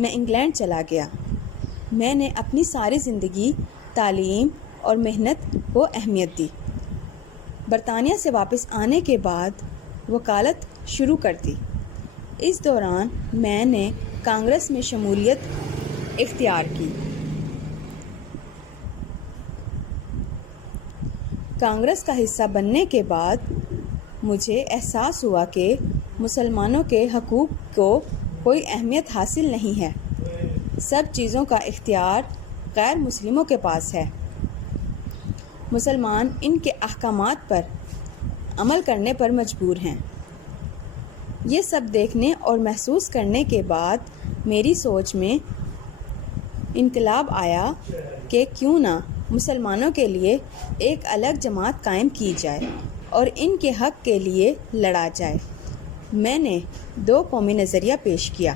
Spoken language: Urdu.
میں انگلینڈ چلا گیا۔ میں نے اپنی ساری زندگی تعلیم اور محنت کو اہمیت دی۔ برطانیہ سے واپس آنے کے بعد وکالت شروع کر دی۔ اس دوران میں نے کانگریس میں شمولیت اختیار کی۔ کانگریس کا حصہ بننے کے بعد مجھے احساس ہوا کہ مسلمانوں کے حقوق کو کوئی اہمیت حاصل نہیں ہے۔ سب چیزوں کا اختیار غیر مسلموں کے پاس ہے۔ مسلمان ان کے احکامات پر عمل کرنے پر مجبور ہیں۔ یہ سب دیکھنے اور محسوس کرنے کے بعد میری سوچ میں انقلاب آیا کہ کیوں نہ مسلمانوں کے لیے ایک الگ جماعت قائم کی جائے اور ان کے حق کے لیے لڑا جائے۔ میں نے 2 قومی نظریہ پیش کیا۔